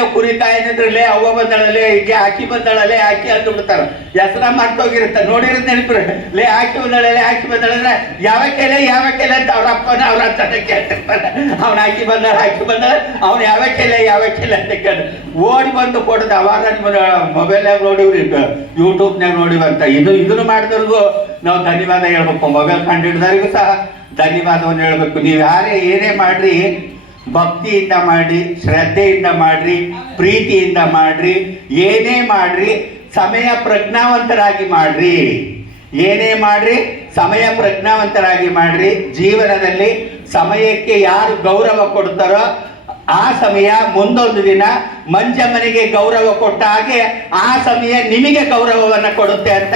ಲೇ ಅವ್ವ ಬಂದಳಲೆ ಹೀಗೆ ಹಾಕಿ ಬಂದಳಲೆ ಹಾಕಿ ಅಂತ ಬಿಡ್ತಾರ ಹೆಸರ ಮರ್ತೋಗಿರುತ್ತೆ. ನೋಡಿರ ನೆನಪಿರ. ಲೇ ಹಾಕಿ ಬಂದಳಲೆ ಹಾಕಿ ಬಂದಳಂದ್ರೆ, ಯಾವ ಕೆಲೆ ಯಾವ ಕೆಲೆ ಅಂತ ಅವ್ರ ಅಪ್ಪನ ಅವ್ರ ಅತ್ತನ ಕೇಳ್ತಿರ್ತಾನೆ ಅವ್ನ ಹಾಕಿ ಬಂದಳ ಹಾಕಿ ಬಂದಳ, ಅವ್ನು ಯಾವ ಕೆಲೆ ಯಾವ ಕೆಲೆ ಅಂತ ಕೇಳ ಓಡಿ ಬಂದು ಕೊಡೋದು ಅವಾಗ ಮೊಬೈಲ್ನಾಗ ನೋಡಿವ್ರಿ ಯೂಟ್ಯೂಬ್ನಾಗ ನೋಡಿವಂತ. ಇದು, ಇದನ್ನು ಮಾಡಿದವ್ರಿಗೂ ನಾವು ಧನ್ಯವಾದ ಹೇಳ್ಬೇಕು. ಮೊಬೈಲ್ ಕಂಡಿಡ್ದವ್ರಿಗೂ ಸಹ ಧನ್ಯವಾದವನ್ನು ಹೇಳ್ಬೇಕು. ನೀವು ಯಾರೇ ಏನೇ ಮಾಡ್ರಿ ಭಕ್ತಿಯಿಂದ ಮಾಡಿ ಶ್ರದ್ಧೆಯಿಂದ ಮಾಡ್ರಿ, ಪ್ರೀತಿಯಿಂದ ಮಾಡ್ರಿ, ಏನೇ ಮಾಡ್ರಿ, ಸಮಯ ಪ್ರಜ್ಞಾವಂತರಾಗಿ ಮಾಡ್ರಿ. ಏನೇ ಮಾಡ್ರಿ, ಸಮಯ ಪ್ರಜ್ಞಾವಂತರಾಗಿ ಮಾಡ್ರಿ. ಜೀವನದಲ್ಲಿ ಸಮಯಕ್ಕೆ ಯಾರು ಗೌರವ ಕೊಡ್ತಾರೋ ಆ ಸಮಯ ಮುಂದೊಂದು ದಿನ ಮಂಜಮ್ಮನಿಗೆ ಗೌರವ ಕೊಟ್ಟ ಹಾಗೆ ಆ ಸಮಯ ನಿಮಗೆ ಗೌರವವನ್ನು ಕೊಡುತ್ತೆ ಅಂತ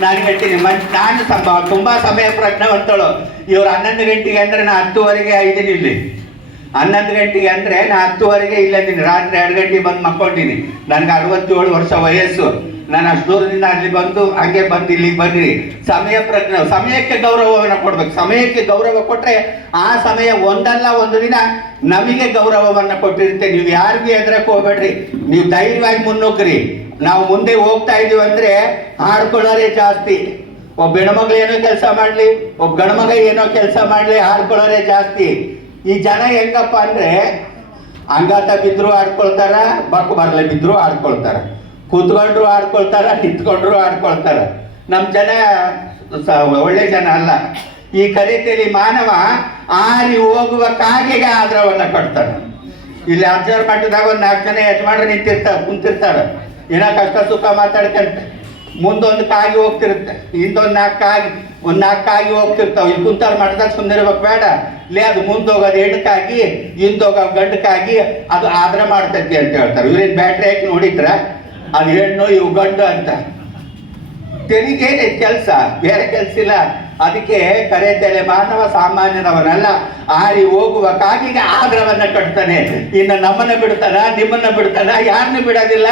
ನಾನು ಹೇಳ್ತೀನಿ. ಮನ್, ನಾನು ತುಂಬ ತುಂಬಾ ಸಮಯ ಪ್ರಜ್ಞಾವಂತಳು. ಇವ್ರು ಹನ್ನೊಂದು ಗಂಟೆಗೆ ಅಂದ್ರೆ ನಾನು ಹತ್ತುವರೆಗೆ ಇದ್ದೀನಿ ಇಲ್ಲಿ. ಹನ್ನೊಂದು ಗಂಟೆಗೆ ಅಂದ್ರೆ ನಾ ಹತ್ತುವರೆಗೆ ಇಲ್ಲಿದ್ದೀನಿ ರಾತ್ರಿ ಎರಡು ಗಂಟೆಗೆ ಬಂದು ಮಕ್ಕೊಂಡಿನಿ. ನನಗೆ ಅರವತ್ತೇಳು ವರ್ಷ ವಯಸ್ಸು. ನಾನು ಅಷ್ಟು ದೂರದಿಂದ ಅಲ್ಲಿ ಬಂದು ಹಾಗೆ ಬಂದು ಇಲ್ಲಿಗೆ ಬಂದಿರಿ ಸಮಯ ಪ್ರಜ್ಞೆ, ಸಮಯಕ್ಕೆ ಗೌರವವನ್ನು ಕೊಡ್ಬೇಕು. ಸಮಯಕ್ಕೆ ಗೌರವ ಕೊಟ್ಟರೆ ಆ ಸಮಯ ಒಂದಲ್ಲ ಒಂದು ದಿನ ನಮಗೆ ಗೌರವವನ್ನು ಕೊಟ್ಟಿರುತ್ತೆ. ನೀವು ಯಾರಿಗೂ ಎದ್ರಕ್ಕೆ ಹೋಗ್ಬೇಡ್ರಿ. ನೀವು ಧೈರ್ಯವಾಗಿ ಮುನ್ನುಗ್ಗ್ರಿ. ನಾವು ಮುಂದೆ ಹೋಗ್ತಾ ಇದೀವಿ ಅಂದ್ರೆ ಹಾಡ್ಕೊಳ್ಳೋರೇ ಜಾಸ್ತಿ. ಒಬ್ಬ ಹೆಣ್ಮಗಳು ಏನೋ ಕೆಲಸ ಮಾಡ್ಲಿ, ಒಬ್ಬ ಗಂಡ್ಮಗ ಏನೋ ಕೆಲಸ ಮಾಡ್ಲಿ ಹಾಡ್ಕೊಳ್ಳೋರೇ ಜಾಸ್ತಿ. ಈ ಜನ ಹೆಂಗಪ್ಪ ಅಂದ್ರೆ ಅಂಗಾತ ಬಿದ್ರು ಆಡ್ಕೊಳ್ತಾರ ಬಕ್ಕು ಬರ್ಲೆ ಬಿದ್ರು ಆಡ್ಕೊಳ್ತಾರ. ಕೂತ್ಕೊಂಡ್ರು ಆಡ್ಕೊಳ್ತಾರ, ನಿಂತ್ಕೊಂಡ್ರು ಆಡ್ಕೊಳ್ತಾರ. ನಮ್ ಜನ ಒಳ್ಳೆ ಜನ ಅಲ್ಲ. ಈ ಕಲಿತೇಲಿ ಮಾನವ ಆರಿ ಹೋಗುವ ಕಾಗೆಗೆ ಆದ್ರವನ್ನ ಕೊಡ್ತಾನೆ. ಇಲ್ಲಿ ಅಬ್ಸರ್ವ್ ಮಾಡಿದಾಗ ಒಂದ್ ನಾಲ್ಕು ಜನ ಯಜಮಾನ್ರು ನಿಂತಿರ್ತಾರ ಕುಂತಿರ್ತಾರ. ಏನ ಕಷ್ಟ ಸುಖ ಮಾತಾಡ್ಕಂತ ಮುಂದೊಂದು ಕಾಗಿ ಹೋಗ್ತಿರುತ್ತೆ, ಹಿಂದೊಂದು ನಾಲ್ಕು ಕಾಗಿ, ಒಂದು ನಾಲ್ಕು ಕಾಗಿ ಹೋಗ್ತಿರ್ತಾವ. ಇಲ್ಲಿ ಕುಂತಾರ ಮಾಡಿದಾಗ ಸುಮ್ಮನೆ ಇರ್ಬೇಕು, ಬೇಡ. ಲೇ, ಅದು ಮುಂದೋಗೋದು ಹೆಣ್ಣಕ್ಕಾಗಿ ಹಿಂದೋಗೋ ಗಂಡಕ್ಕಾಗಿ ಅದು ಆದ್ರ ಮಾಡ್ತೈತಿ ಅಂತ ಹೇಳ್ತಾರೆ. ಇವ್ರೇನ್ ಬ್ಯಾಟ್ರಿ ಹಾಕಿ ನೋಡಿದ್ರ? ಅದು ಹೆಣ್ಣು, ಇವು ಗಂಡು ಅಂತ. ತೆರಿಗೆ ಕೆಲಸ? ಬೇರೆ ಕೆಲಸ ಇಲ್ಲ? ಅದಕ್ಕೆ ಕರೆತಲೆ ಮಾನವ ಸಾಮಾನ್ಯನವನಲ್ಲ ಆರಿ ಹೋಗುವ ಕಾಗಿಗೆ ಆದ್ರವನ್ನ ಕಟ್ತಾನೆ. ಇನ್ನು ನಮ್ಮನ್ನ ಬಿಡ್ತಾನ, ನಿಮ್ಮನ್ನ ಬಿಡ್ತಾನ ಯಾರನ್ನು ಬಿಡೋದಿಲ್ಲ.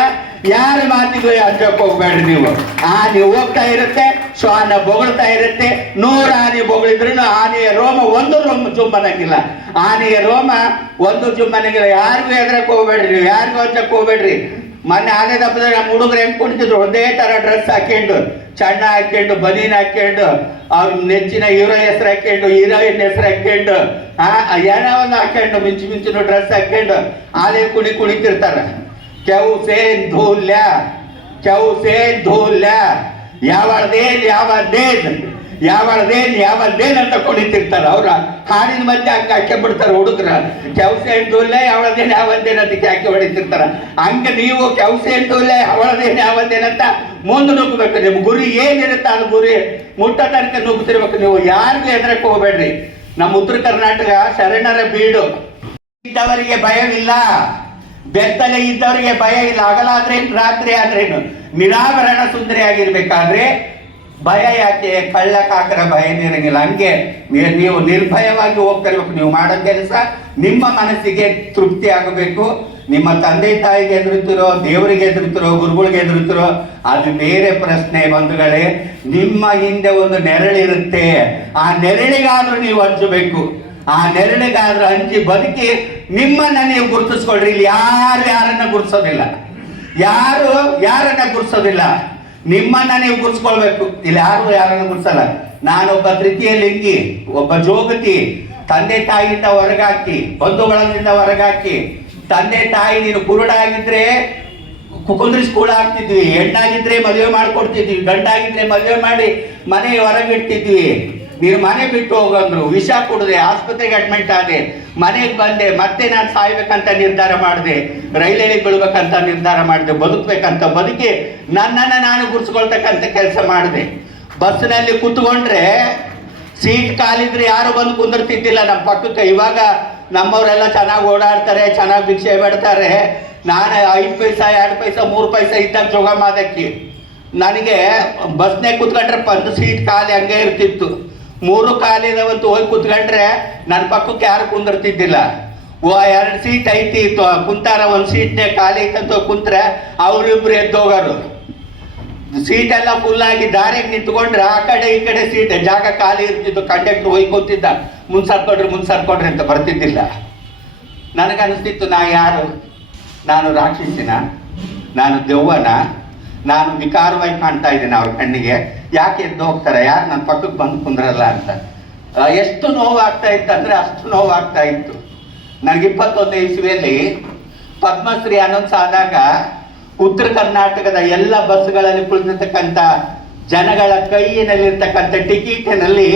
ಯಾರ ಮಾತಿಗೂ ಹಚ್ಚಕ್ ಹೋಗ್ಬೇಡ್ರಿ ನೀವು. ಆನೆ ಹೋಗ್ತಾ ಇರುತ್ತೆ, ಶ್ವಾನ ಬೊಗಳ್ತಾ ಇರುತ್ತೆ. ನೂರು ಆನೆ ಬೊಗಳಿದ್ರು ಆನೆಯ ರೋಮ ಒಂದು ರೋಮ ಜುಮ್ಮನಂಗಿಲ್ಲ. ಆನೆಯ ರೋಮ ಒಂದು ಜುಮ್ಮನಂಗಿಲ್ಲ. ಯಾರಿಗೂ ಎದ್ರಕ್ ಹೋಗ್ಬೇಡ್ರಿ ನೀವು. ಯಾರಿಗೂ ಹಚ್ಚಕ್ ಹೋಗ್ಬೇಡ್ರಿ. ಮೊನ್ನೆ ಆನೆ ಹಬ್ಬದಾಗ ನಮ್ಮ ಹುಡುಗರು ಹೆಂಗೆ ಕುಣಿತಿದ್ರು? ಒಂದೇ ಥರ ಡ್ರೆಸ್ ಹಾಕೊಂಡು ಚಣ್ಣ ಹಾಕೊಂಡು ಬನೀನ್ ಹಾಕೊಂಡು ಅವ್ರ ನೆಚ್ಚಿನ ಹೀರೋ ಹೆಸರು ಹಾಕೊಂಡು ಹೀರೋಯಿನ್ ಹೆಸರು ಹಾಕೊಂಡು ಆ ಏನೋ ಒಂದು ಹಾಕೊಂಡು ಮಿಂಚು ಮಿಂಚಿನ ಡ್ರೆಸ್ ಹಾಕೊಂಡು ಆನೆ ಕುಣಿ ಕುಣಿತಿರ್ತಾರೆ. ಕೆವು ಸೇನ್ ಧೂಲ್ಯ, ಕೆವು ಸೇನ್ ಧೂಲ್ಯ, ಯಾವಳ್ದೇನ್ ಯಾವದ್ದೇನ್ ಯಾವಳ್ದೇನ್ ಯಾವದ್ದೇನ್ ಅಂತ ಕುಣಿತಿರ್ತಾರ ಅವ್ರ ಹಾಡಿನ ಮಧ್ಯೆ ಹಂಗೆ ಹಾಕಿ ಬಿಡ್ತಾರ ಹುಡುಗ್ರ. ಕೆಲ್ಸ ಎಂದೂಲ್ಲ ಯಾವಳದೇನ್ ಯಾವದ್ದೇನ್ ಅಂತ ಹಾಕಿ ಹೊಡಿತಿರ್ತಾರ. ಹಂಗ ನೀವು ಕೆಲ್ಸ ಎಂದೂಲ್ಲ ಯಾವಳದೇನ್ ಯಾವದ್ದೇನ್ ಅಂತ ಮುಂದೆ ನುಗ್ಗಬೇಕು. ನಿಮ್ಮ ಗುರಿ ಏನಿರುತ್ತೆ ಅದು ಗುರಿ ಮುಟ್ಟ ತನಕ ನುಗ್ತಿರ್ಬೇಕು ನೀವು ಯಾರಿಗೂ ಎದ್ರಕ್ಕೆ ಹೋಗ್ಬೇಡ್ರಿ. ನಮ್ಮ ಉತ್ತರ ಕರ್ನಾಟಕ ಶರಣರ ಬೀಡು. ಇದ್ದವರಿಗೆ ಭಯವಿಲ್ಲ. ಬೆತ್ತಲೆ ಇದ್ದವರಿಗೆ ಭಯ ಇಲ್ಲ. ಹಗಲಾದ್ರೇನು, ರಾತ್ರಿ ಆದ್ರೇನು, ನಿರಾಭರಣ ಸುಂದರಿಯಾಗಿರ್ಬೇಕಾದ್ರೆ ಭಯ ಯಾಕೆ? ಕಳ್ಳ ಕಾಕರ ಭಯ ನೀರಂಗಿಲ್ಲ ಹಂಗೆ ನೀವು ನಿರ್ಭಯವಾಗಿ ಹೋಗ್ತಿರ್ಬೇಕು. ನೀವು ಮಾಡೋ ಕೆಲಸ ನಿಮ್ಮ ಮನಸ್ಸಿಗೆ ತೃಪ್ತಿ ಆಗಬೇಕು. ನಿಮ್ಮ ತಂದೆ ತಾಯಿಗೆ ಎದುರುತ್ತಿರೋ ದೇವರಿಗೆ ಎದುರುತ್ತಿರೋ ಗುರುಗಳಿಗೆ ಎದುರುತ್ತಿರೋ ಅದು ಬೇರೆ ಪ್ರಶ್ನೆ ಬಂಧುಗಳೇ. ನಿಮ್ಮ ಹಿಂದೆ ಒಂದು ನೆರಳಿರುತ್ತೆ ಆ ನೆರಳಿಗಾದ್ರೂ ನೀವು ಹಂಚಬೇಕು. ಆ ನೆರಳಿಗಾದ್ರೂ ಹಂಚಿ ಬದುಕಿ ನಿಮ್ಮನ್ನ ನೀವು ಗುರುತಿಸ್ಕೊಳ್ರಿ. ಇಲ್ಲಿ ಯಾರು ಯಾರನ್ನ ಗುರುತಿಸೋದಿಲ್ಲ? ಯಾರು ಯಾರನ್ನ ಗುರುತಿಸೋದಿಲ್ಲ? ನಿಮ್ಮನ್ನ ನೀವು ಗುರ್ಸ್ಕೊಳ್ಬೇಕು ಇಲ್ಲಿ ಯಾರು ಯಾರನ್ನು ಗುರ್ಸಲ್ಲ ನಾನೊಬ್ಬ ತೃತೀಯ ಲಿಂಗಿ ಒಬ್ಬ ಜೋಗತಿ ತಂದೆ ತಾಯಿಯಿಂದ ಹೊರಗಾಕಿ ಬಂಧುಗಳಿಂದ ಹೊರಗಾಕಿ, ತಂದೆ ತಾಯಿ ನೀನು ಕುರುಡಾಗಿದ್ರೆ, ಕುಕುಂದ್ರಿ ಸ್ಕೂಲ್ ಹಾಕ್ತಿದ್ವಿ, ಹೆಣ್ಣಾಗಿದ್ರೆ ಮದುವೆ ಮಾಡ್ಕೊಡ್ತಿದ್ವಿ, ಗಂಡಾಗಿದ್ರೆ ಮದುವೆ ಮಾಡಿ ಮನೆ ಹೊರಗಿಡ್ತಿದ್ವಿ. ನೀನು ಮನೆ ಬಿಟ್ಟು ಹೋಗಂದ್ರು ವಿಷ ಕುಡಿದೆ, ಆಸ್ಪತ್ರೆಗೆ ಅಡ್ಮಿಟ್ ಆದೆ. ಮನೆಗೆ ಬಂದೆ, ಮತ್ತೆ ನಾನು ಸಾಯ್ಬೇಕಂತ ನಿರ್ಧಾರ ಮಾಡಿದೆ. ರೈಲಲ್ಲಿ ಬೀಳ್ಬೇಕಂತ ನಿರ್ಧಾರ ಮಾಡಿದೆ, ಬದುಕ್ಬೇಕಂತ ಬದುಕಿ ನನ್ನನ್ನು ನಾನು ಗುರ್ಸ್ಕೊಳ್ತಕ್ಕಂಥ ಕೆಲಸ ಮಾಡಿದೆ. ಬಸ್ನಲ್ಲಿ ಕೂತ್ಕೊಂಡ್ರೆ ಸೀಟ್ ಕಾಲಿದ್ರೆ ಯಾರು ಬಂದು ಕುಂದಿರ್ತಿದ್ದಿಲ್ಲ ನಮ್ಮ ಪಕ್ಕಕ್ಕೆ. ಇವಾಗ ನಮ್ಮವರೆಲ್ಲ ಚೆನ್ನಾಗಿ ಓಡಾಡ್ತಾರೆ, ಚೆನ್ನಾಗಿ ಭಿಕ್ಷೆ ಬಿಡ್ತಾರೆ. ನಾನು ಐದು ಪೈಸಾ, ಎರಡು ಪೈಸಾ, ಮೂರು ಪೈಸಾ ಇದ್ದಾಗ ಜೋಗ ಮಾದಕ್ಕಿ. ನನಗೆ ಬಸ್ನೇ ಕೂತ್ಕೊಂಡ್ರೆ ಪಂದು ಸೀಟ್ ಖಾಲಿ ಹಂಗೆ ಇರ್ತಿತ್ತು. ಮೂರು ಖಾಲಿ ಇದಾವಂತ ಹೋಗಿ ಕೂತ್ಕೊಂಡ್ರೆ ನನ್ನ ಪಕ್ಕಕ್ಕೆ ಯಾರು ಕುಂದಿರ್ತಿದ್ದಿಲ್ಲ. ಓ, ಎರಡು ಸೀಟ್ ಐತಿ ಕುಂತಾರ ಒಂದು ಸೀಟ್ನೇ ಖಾಲಿ ಐತಂತ ಕುಂತ್ರೆ ಅವರಿಬ್ರು ಎದ್ದೋಗೋರು ಸೀಟ್ ಎಲ್ಲ ಫುಲ್ ಆಗಿ ದಾರಿಗೆ ನಿಂತ್ಕೊಂಡ್ರೆ ಆ ಕಡೆ ಈ ಕಡೆ ಸೀಟ್, ಜಾಗ ಖಾಲಿ ಇರ್ತಿತ್ತು. ಕಂಡಕ್ಟರ್ ಹೋಗಿ ಕೂತಿದ್ದ. ಮುಂದ್ ಸರ್ಕೊಡ್ರಿ ಮುಂದ್ ಸರ್ಕೊಡ್ರಿ ಅಂತ ಬರ್ತಿದ್ದಿಲ್ಲ. ನನಗನ್ನಿಸ್ತಿತ್ತು ನಾ ಯಾರು? ನಾನು ರಾಕ್ಷಸಿನ. ನಾನು ದೆವ್ವನ. ನಾನು ವಿಕಾರವಾಗಿ ಕಾಣ್ತಾ ಇದ್ದೀನಿ ಅವ್ರ ಕಣ್ಣಿಗೆ. ಯಾಕೆ ಎದ್ದು ಹೋಗ್ತಾರೆ? ಯಾರು ನನ್ನ ಪಕ್ಕಕ್ಕೆ ಬಂದು ಕುಂದ್ರಲ್ಲ ಅಂತ. ಎಷ್ಟು ನೋವಾಗ್ತಾ ಇತ್ತು ಅಂದರೆ ಅಷ್ಟು ನೋವಾಗ್ತಾ ಇತ್ತು. ನನಗೆ ಇಪ್ಪತ್ತೊಂದು ಇಸ್ವಿಯಲ್ಲಿ ಪದ್ಮಶ್ರೀ ಅನೌನ್ಸ್ ಆದಾಗ ಉತ್ತರ ಕರ್ನಾಟಕದ ಎಲ್ಲ ಬಸ್ಗಳಲ್ಲಿ ಕುಳಿತಿರ್ತಕ್ಕಂಥ ಜನಗಳ ಕೈಯಿನಲ್ಲಿರ್ತಕ್ಕಂಥ ಟಿಕೆಟಿನಲ್ಲಿ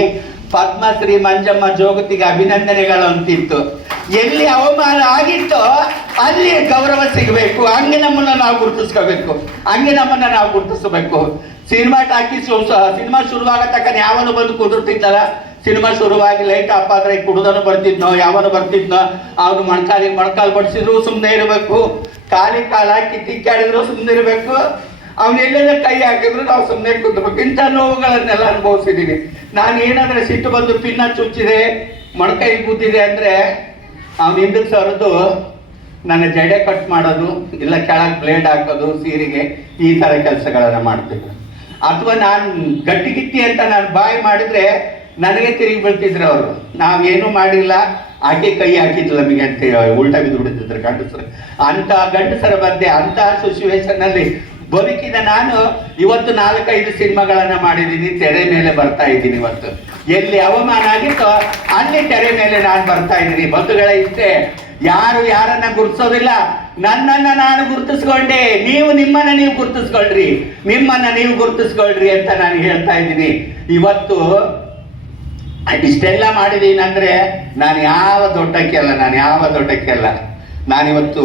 ಪದ್ಮಶ್ರೀ ಮಂಜಮ್ಮ ಜೋಗತಿಗೆ ಅಭಿನಂದನೆಗಳು ಅಂತಿತ್ತು. ಎಲ್ಲಿ ಅವಮಾನ ಆಗಿತ್ತೋ ಅಲ್ಲಿ ಗೌರವ ಸಿಗಬೇಕು. ಹಂಗೆ ನಮ್ಮನ್ನ ನಾವು ಗುರುತಿಸ್ಕೋಬೇಕು. ಹಂಗೆ ನಮ್ಮನ್ನ ನಾವು ಗುರುತಿಸಬೇಕು ಸಿನಿಮಾ ಟಾಕೀಸ್ ಸಿನಿಮಾ ಶುರುವಾಗ ತಕ್ಕ ಯಾವನು ಬಂದು ಕುದುರ್ತಿದ್ದಲ್ಲ? ಸಿನಿಮಾ ಶುರುವಾಗಿ ಲೈಟ್ ಆಫ್ ಆದ್ರೆ ಕುಡ್ದನು ಬರ್ತಿದ್ನೋ, ಯಾವನು ಬರ್ತಿದ್ನೋ, ಅವನು ಮೊಣಕಾಲಿಗೆ ಮೊಣಕಾಲು ಬಡಿಸಿದ್ರು ಸುಮ್ಮನೆ ಇರಬೇಕು. ಕಾಲಿ ಕಾಲ ಹಾಕಿ ತಿಕ್ಕಾಡಿದ್ರು ಸುಮ್ಮನೆ ಇರಬೇಕು. ಅವನೆಲ್ಲೆಲ್ಲ ಕೈ ಹಾಕಿದ್ರು ನಾವು ಸುಮ್ಮನೆ ಕುಂದ್ಬೇಕು ಇಂಥ ನೋವುಗಳನ್ನೆಲ್ಲ ಅನುಭವಿಸಿದ್ದೀನಿ ನಾನು ಏನಾದ್ರೆ ಸಿಟ್ಟು ಬಂದು ಪಿನ್ನ ಚುಚ್ಚಿದೆ, ಮೊಣಕೈ ಕೂತಿದೆ ಅಂದ್ರೆ ಅವನ ಹಿಂದಕ್ಕೆ ಸರಿದು ನನ್ನ ಜಡೆ ಕಟ್ ಮಾಡೋದು, ಇಲ್ಲ ಕೆಳಗೆ ಬ್ಲೇಡ್ ಹಾಕೋದು, ಸೀರೆಗೆ ಈ ಥರ ಕೆಲಸಗಳನ್ನು ಮಾಡ್ತಿದ್ರು. ಅಥವಾ ನಾನು ಗಟ್ಟಿಗಿಟ್ಟಿ ಅಂತ ನಾನು ಬಾಯಿ ಮಾಡಿದ್ರೆ ನನಗೆ ತಿರುಗಿ ಬೀಳ್ತಿದ್ರು ಅವರು. ನಾವೇನು ಮಾಡಿಲ್ಲ, ಆಕೆ ಕೈ ಹಾಕಿದ್ಲು ನಮಗೆ ಅಂತ ಉಲ್ಟ ಬಿದ್ದು ಬಿಡ್ತಿದ್ರು ಗಂಡಸರು. ಅಂತ ಗಂಡಸರ ಮಧ್ಯೆ ಅಂತ ಸಿಚುವೇಶನ್ ಅಲ್ಲಿ ಬದುಕಿದ ನಾನು ಇವತ್ತು ನಾಲ್ಕೈದು ಸಿನಿಮಾಗಳನ್ನ ಮಾಡಿದ್ದೀನಿ ತೆರೆ ಮೇಲೆ ಬರ್ತಾ ಇದ್ದೀನಿ ಇವತ್ತು. ಎಲ್ಲಿ ಅವಮಾನ ಆಗಿತ್ತೋ ಅಲ್ಲಿ ತೆರೆ ಮೇಲೆ ನಾನು ಬರ್ತಾ ಇದ್ದೀನಿ. ಬಂಧುಗಳ, ಇಷ್ಟೇ, ಯಾರು ಯಾರನ್ನ ಗುರುತಿಸೋದಿಲ್ಲ. ನನ್ನನ್ನ ನಾನು ಗುರುತಿಸ್ಕೊಂಡೆ. ನೀವು ನಿಮ್ಮನ್ನ ನೀವು ಗುರುತಿಸ್ಕೊಳ್ರಿ. ನಿಮ್ಮನ್ನ ನೀವು ಗುರುತಿಸ್ಕೊಳ್ರಿ ಅಂತ ನಾನು ಹೇಳ್ತಾ ಇದ್ದೀನಿ. ಇವತ್ತು ಇಷ್ಟೆಲ್ಲ ಮಾಡಿದ್ದೀನಿ ಅಂದ್ರೆ ನಾನು ಯಾವ ದೊಡ್ಡಕ್ಕೆ ಅಲ್ಲ, ನಾನು ಯಾವ ದೊಡ್ಡಕ್ಕೆ ಅಲ್ಲ. ನಾನಿವತ್ತು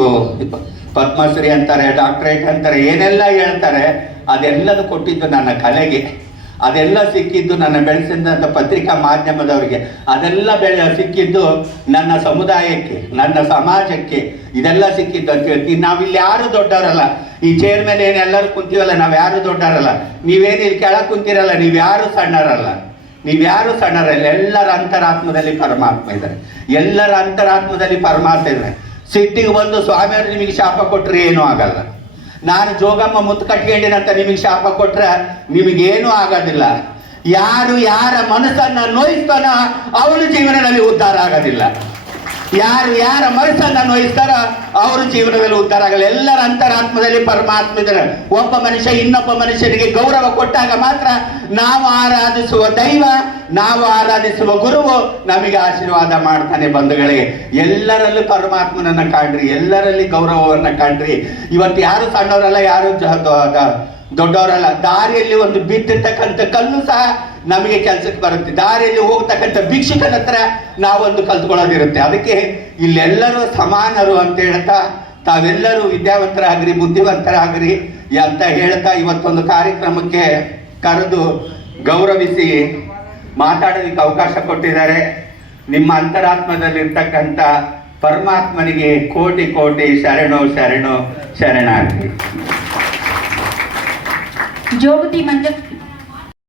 ಪದ್ಮಶ್ರೀ ಅಂತಾರೆ, ಡಾಕ್ಟ್ರೇಟ್ ಅಂತಾರೆ, ಏನೆಲ್ಲ ಹೇಳ್ತಾರೆ, ಅದೆಲ್ಲದೂ ಕೊಟ್ಟಿದ್ದು ನನ್ನ ಕಲೆಗೆ. ಅದೆಲ್ಲ ಸಿಕ್ಕಿದ್ದು ನನ್ನ ಬೆಳೆಸಿದಂಥ ಪತ್ರಿಕಾ ಮಾಧ್ಯಮದವರಿಗೆ. ಅದೆಲ್ಲ ಬೆಳೆ ಸಿಕ್ಕಿದ್ದು ನನ್ನ ಸಮುದಾಯಕ್ಕೆ, ನನ್ನ ಸಮಾಜಕ್ಕೆ ಇದೆಲ್ಲ ಸಿಕ್ಕಿದ್ದು ಅಂತ ಹೇಳ್ತೀನಿ ನಾವಿಲ್ಲಿ ಯಾರು ದೊಡ್ಡವರಲ್ಲ? ಈ ಚೇರ್ ಮೇಲೆ ಏನು ಎಲ್ಲರೂ ಕುಂತೀವಲ್ಲ? ನಾವು ಯಾರು ದೊಡ್ಡವರಲ್ಲ? ನೀವೇನು ಇಲ್ಲಿ ಕೆಳಗೆ ಕುಂತಿರಲ್ಲ? ನೀವು ಯಾರು ಸಣ್ಣರಲ್ಲ? ನೀವ್ಯಾರು ಸಣ್ಣರಲ್ಲ? ಎಲ್ಲರ ಅಂತರಾತ್ಮದಲ್ಲಿ ಪರಮಾತ್ಮ ಇದ್ದಾರೆ ಎಲ್ಲರ ಅಂತರಾತ್ಮದಲ್ಲಿ ಪರಮಾತ್ಮ ಇದ್ದಾರೆ ಸಿಟ್ಟಿಗೆ ಬಂದು ಸ್ವಾಮಿಯವರು ನಿಮಗೆ ಶಾಪ ಕೊಟ್ಟರೆ ಏನೂ ಆಗಲ್ಲ. ನಾನು ಜೋಗಮ್ಮ ಮುತ್ತು ಕಟ್ಕೊಂಡಿನಂತ ನಿಮಗೆ ಶಾಪ ಕೊಟ್ರೆ ನಿಮಗೇನೂ ಆಗೋದಿಲ್ಲ. ಯಾರು ಯಾರ ಮನಸ್ಸನ್ನ ನೋಯಿಸ್ತಾನೋ ಅವನು ಜೀವನದಲ್ಲಿ ಉದ್ಧಾರ ಆಗೋದಿಲ್ಲ. ಯಾರು ಯಾರ ಮನಸ್ಸನ್ನು ವಹಿಸ್ತಾರ ಅವರು ಜೀವನದಲ್ಲಿ ಉದ್ಧಾರ ಆಗಲ್ಲ. ಎಲ್ಲರ ಅಂತರಾತ್ಮದಲ್ಲಿ ಪರಮಾತ್ಮ ಇದ್ದಾರೆ. ಒಬ್ಬ ಮನುಷ್ಯ ಇನ್ನೊಬ್ಬ ಮನುಷ್ಯನಿಗೆ ಗೌರವ ಕೊಟ್ಟಾಗ ಮಾತ್ರ ನಾವು ಆರಾಧಿಸುವ ದೈವ, ನಾವು ಆರಾಧಿಸುವ ಗುರುವು ನಮಗೆ ಆಶೀರ್ವಾದ ಮಾಡ್ತಾನೆ ಬಂಧುಗಳಿಗೆ. ಎಲ್ಲರಲ್ಲೂ ಪರಮಾತ್ಮನನ್ನ ಕಾಣ್ರಿ, ಎಲ್ಲರಲ್ಲಿ ಗೌರವವನ್ನ ಕಾಣ್ರಿ. ಇವತ್ತು ಯಾರು ಸಣ್ಣವರಲ್ಲ, ಯಾರು ದೊಡ್ಡವರಲ್ಲ, ದಾರಿಯಲ್ಲಿ ಒಂದು ಬಿದ್ದಿರ್ತಕ್ಕಂಥ ಕಲ್ಲು ಸಹ ನಮಗೆ ಕೆಲಸಕ್ಕೆ ಬರುತ್ತೆ. ದಾರಿಯಲ್ಲಿ ಹೋಗ್ತಕ್ಕಂಥ ಭಿಕ್ಷುಕನ ಹತ್ರ ನಾವೊಂದು ಕಲ್ತ್ಕೊಳ್ಳೋದಿರುತ್ತೆ. ಅದಕ್ಕೆ ಇಲ್ಲೆಲ್ಲರೂ ಸಮಾನರು ಅಂತ ಹೇಳ್ತಾ, ತಾವೆಲ್ಲರೂ ವಿದ್ಯಾವಂತರಾಗ್ರಿ, ಬುದ್ಧಿವಂತರಾಗ್ರಿ ಅಂತ ಹೇಳ್ತಾ ಇವತ್ತೊಂದು ಕಾರ್ಯಕ್ರಮಕ್ಕೆ ಕರೆದು ಗೌರವಿಸಿ ಮಾತಾಡೋದಕ್ಕೆ ಅವಕಾಶ ಕೊಟ್ಟಿದ್ದಾರೆ. ನಿಮ್ಮ ಅಂತರಾತ್ಮದಲ್ಲಿರ್ತಕ್ಕಂಥ ಪರಮಾತ್ಮನಿಗೆ ಕೋಟಿ ಕೋಟಿ ಶರಣು ಶರಣು ಶರಣಾರ್ಥಿ ಜೋಗತಿ ಮಂಜ